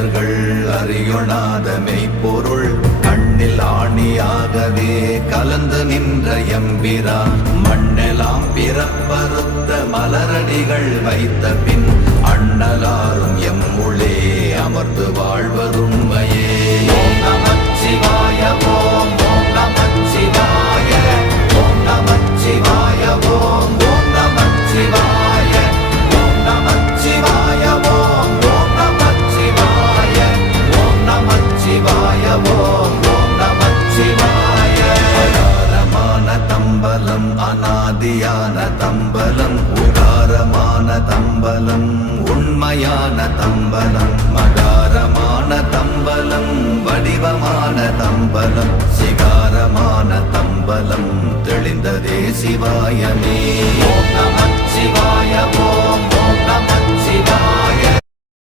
தேவர்கள் அறியொணாத மெய்ப்பொருள் கண்ணில் ஆணியாகவே கலந்து நின்ற எம்பிரான் மண்ணெலாம் பிறப்பறுத்த மலரடிகள் வைத்த பின் அண்ணலாரும் எம்முளே அமர்ந்து வாழ்வதுண்மையே. ஓம் நமச்சிவாய ஓம் ஓம் நமச்சிவாய ஓம் நமச்சிவாய ஓம் ஓம் நமச்சிவாய ஓம் நமச்சிவாய ஓம் ஓம் நமச்சிவாய ஓம் நமச்சிவாய ஓம் ஓம் நமச்சிவாய. அகாரமான தம்பலம் அநாதியான தம்பலம் உகாரமான தம்பலம் உண்மையான தம்பலம் மகாரமான தம்பலம் வடிவமான தம்பலம் சிகாரமான தம்பலம் தெளிந்ததே சிவாயமே. ஓம் நமச்சிவாய ஓம் ஓம் நமச்சிவாய